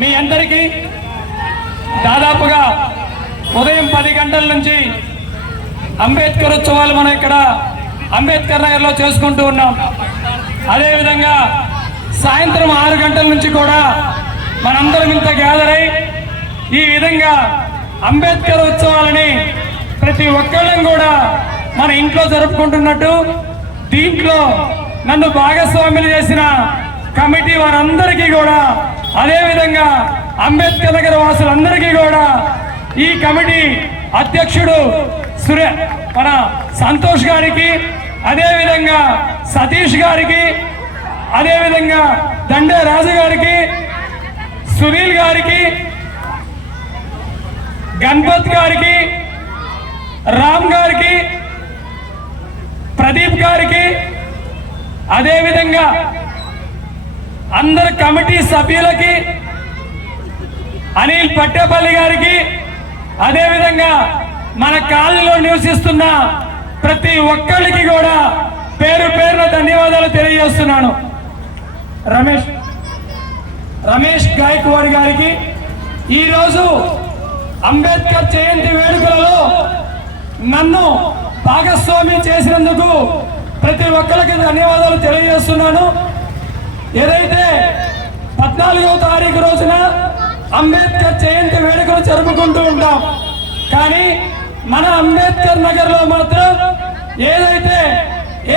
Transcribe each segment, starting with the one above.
మీ అందరికీ దాదాపుగా ఉదయం పది గంటల నుంచి అంబేద్కర్ ఉత్సవాలు మనం ఇక్కడ అంబేద్కర్ నగర్లో చేసుకుంటూ ఉన్నాం అదేవిధంగా సాయంత్రం ఆరు గంటల నుంచి కూడా మనందరం ఇంత గ్యాదర్ అయి ఈ విధంగా అంబేద్కర్ ఉత్సవాలని ప్రతి ఒక్కళ్ళం కూడా మన ఇంట్లో జరుపుకుంటున్నట్టు దీంట్లో నన్ను భాగస్వాములు చేసిన కమిటీ వారందరికీ కూడా అదేవిధంగా అంబేద్కర్ నగర వాసులందరికీ కూడా ఈ కమిటీ అధ్యక్షుడు సురే మన సంతోష్ గారికి అదేవిధంగా సతీష్ గారికి అదేవిధంగా దండే రాజు గారికి సునీల్ గారికి గణపత్ గారికి రామ్ గారికి ప్రదీప్ గారికి అదేవిధంగా అందరు కమిటీ సభ్యులకి అనిల్ పట్టేపల్లి గారికి అదేవిధంగా మన కాలనీలో నివసిస్తున్న ప్రతి ఒక్కరికి కూడా పేరు పేరున ధన్యవాదాలు తెలియజేస్తున్నాను రమేష్ రమేష్ గాయక్వాడ్ గారికి ఈరోజు అంబేద్కర్ జయంతి వేడుకలలో నన్ను భాగస్వామ్యం చేసినందుకు ప్రతి ఒక్కరికి ధన్యవాదాలు తెలియజేస్తున్నాను తారీఖు రోజున అంబేద్కర్ జయంతి వేడుకలు జరుపుకుంటూ ఉంటాం కానీ మన అంబేద్కర్ నగర్ లో మాత్రం ఏదైతే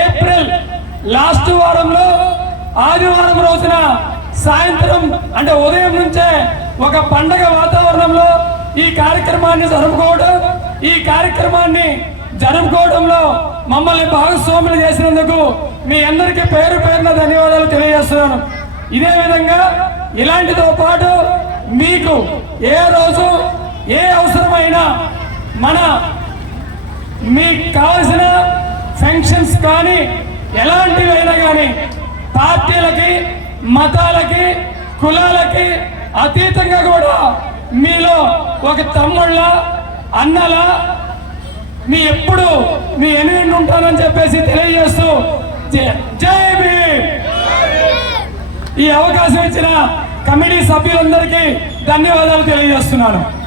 ఏప్రిల్ లాస్ట్ వారంలో ఆదివారం రోజున సాయంత్రం అంటే ఉదయం నుంచే ఒక పండగ వాతావరణంలో ఈ కార్యక్రమాన్ని జరుపుకోవడం ఈ కార్యక్రమాన్ని జరుపుకోవడంలో మమ్మల్ని భాగస్వాములు చేసినందుకు మీ అందరికీ పేరు పేరున ధన్యవాదాలు తెలియజేస్తున్నాను ఇదే విధంగా ఇలాంటితో పాటు మీకు ఏ రోజు ఏ అవసరమైనా మన మీకు కావలసిన ఫంక్షన్స్ కానీ ఎలాంటివైనా కానీ పార్టీలకి మతాలకి కులాలకి అతీతంగా కూడా మీలో ఒక తమ్ముళ్ళ అన్నల మీ ఎప్పుడు మీ ఎనిమిది ఉంటానని చెప్పేసి తెలియజేస్తూ జై భీ ఈ అవకాశం ఇచ్చిన కమిటీ సభ్యులందరికీ ధన్యవాదాలు తెలియజేస్తున్నాను